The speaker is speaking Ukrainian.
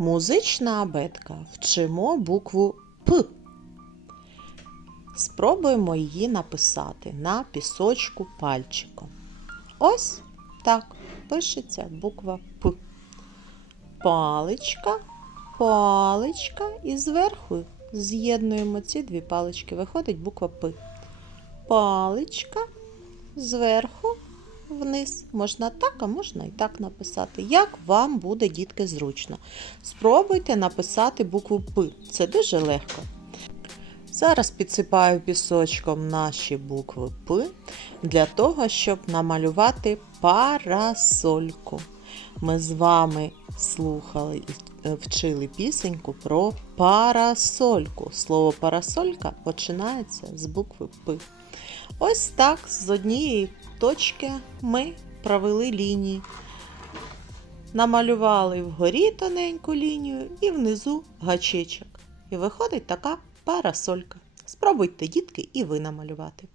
Музична абетка. Вчимо букву П. Спробуємо її написати на пісочку пальчиком. Ось так пишеться буква П. Паличка, паличка і зверху з'єднуємо ці дві палички. Виходить буква П. Паличка, зверху вниз. Можна так, а можна і так написати. Як вам буде, дітки, зручно. Спробуйте написати букву П. Це дуже легко. Зараз підсипаю пісочком наші букви П для того, щоб намалювати парасольку. Ми з вами слухали і е, вчили пісеньку про парасольку. Слово парасолька починається з букви П. Ось так з однієї точки ми провели лінії. Намалювали вгорі тоненьку лінію і внизу гачечок. І виходить така парасолька. Спробуйте, дітки, і ви намалювати.